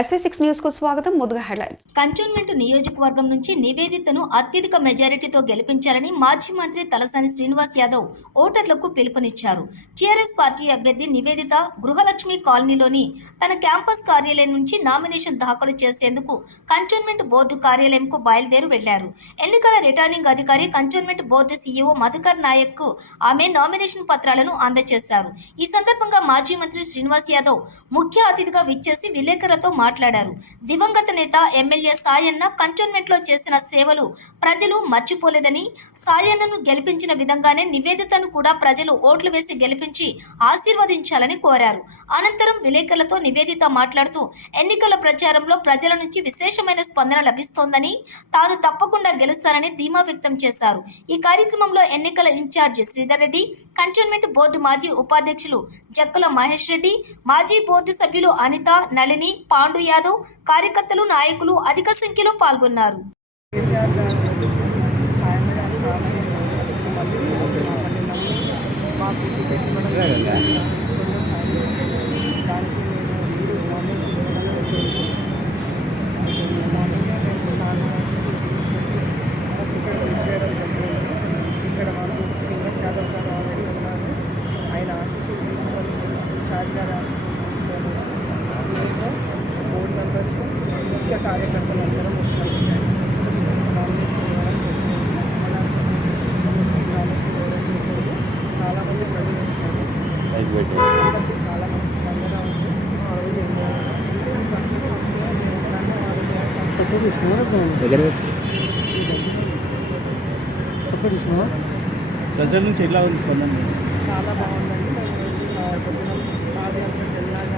SV6 news కు స్వాగతం. ముందుగా హెడ్లైన్స్. కంటోన్మెంట్ నియోజకవర్గం నుంచి నివేదితను అత్యధిక మెజారిటీతో గెలిపించాలని మాజీ మంత్రి తలసాని శ్రీనివాస్ యాదవ్ ఓటర్లకు పిలుపునిచ్చారు. టీఆర్ఎస్ పార్టీ అభ్యర్థి నివేదిత గృహలక్ష్మి కాలనీలోని తన క్యాంపస్ కార్యాలయం నుంచి నామినేషన్ దాఖలు చేసేందుకు కంటోన్మెంట్ బోర్డు కార్యాలయంకు బయలుదేరి వెళ్లారు. ఎన్నికల రిటర్నింగ్ అధికారి cantonment board CEO Madhukar Nayak కు ఆమె నామినేషన్ పత్రాలను అందజేశారు. ఈ సందర్భంగా మాజీ మంత్రి శ్రీనివాస్ యాదవ్ ముఖ్య అతిథిగా విచ్చేసి విలేకరులతో మాట్లాడారు. దివంగత నేత ఎమ్మెల్యే సాయన్న కంటోన్మెంట్ లో చేసిన సేవలు ప్రజలు మర్చిపోలేదని, సాయన్నను గెలిపించిన విధంగానే నివేదితను కూడా ప్రజలు ఓట్లు వేసి గెలిపించి ఆశీర్వదించాలని కోరారు. అనంతరం విలేకరులతో నివేదిత మాట్లాడుతూ ఎన్నికల ప్రచారంలో ప్రజల నుంచి విశేషమైన స్పందన లభిస్తోందని, తాను తప్పకుండా గెలుస్తానని ధీమా వ్యక్తం చేశారు. ఈ కార్యక్రమంలో ఎన్నికల incharge Sridhar Reddy, cantonment board మాజీ ఉపాధ్యక్షులు జక్కుల మహేష్ రెడ్డి, మాజీ బోర్డు సభ్యులు అనిత, నళిని, పాండు యాదవ్, కార్యకర్తలు, నాయకులు అధిక సంఖ్యలో పాల్గొన్నారు. ఇక్కడ మాకు శ్రీనివాస్ యాదవ్ గారు ఆల్రెడీ ఉన్నారు. ఆయన ఆశీస్సులు తీసుకొని ఇన్ఛార్జ్ గారి ఆశీస్సులు తీసుకొని మేము బోర్డు మెంబర్స్, ముఖ్య కార్యకర్తలు అందరం వచ్చాము. చాలామంది ప్రజలు వచ్చారు. అందరికీ చాలా మంచి స్పందన ఉంది. ప్రజల నుంచి ఎట్లా ఉంది స్పందన? చాలా బాగుందండి. పొద్దున పాదయాత్రకు వెళ్ళాలి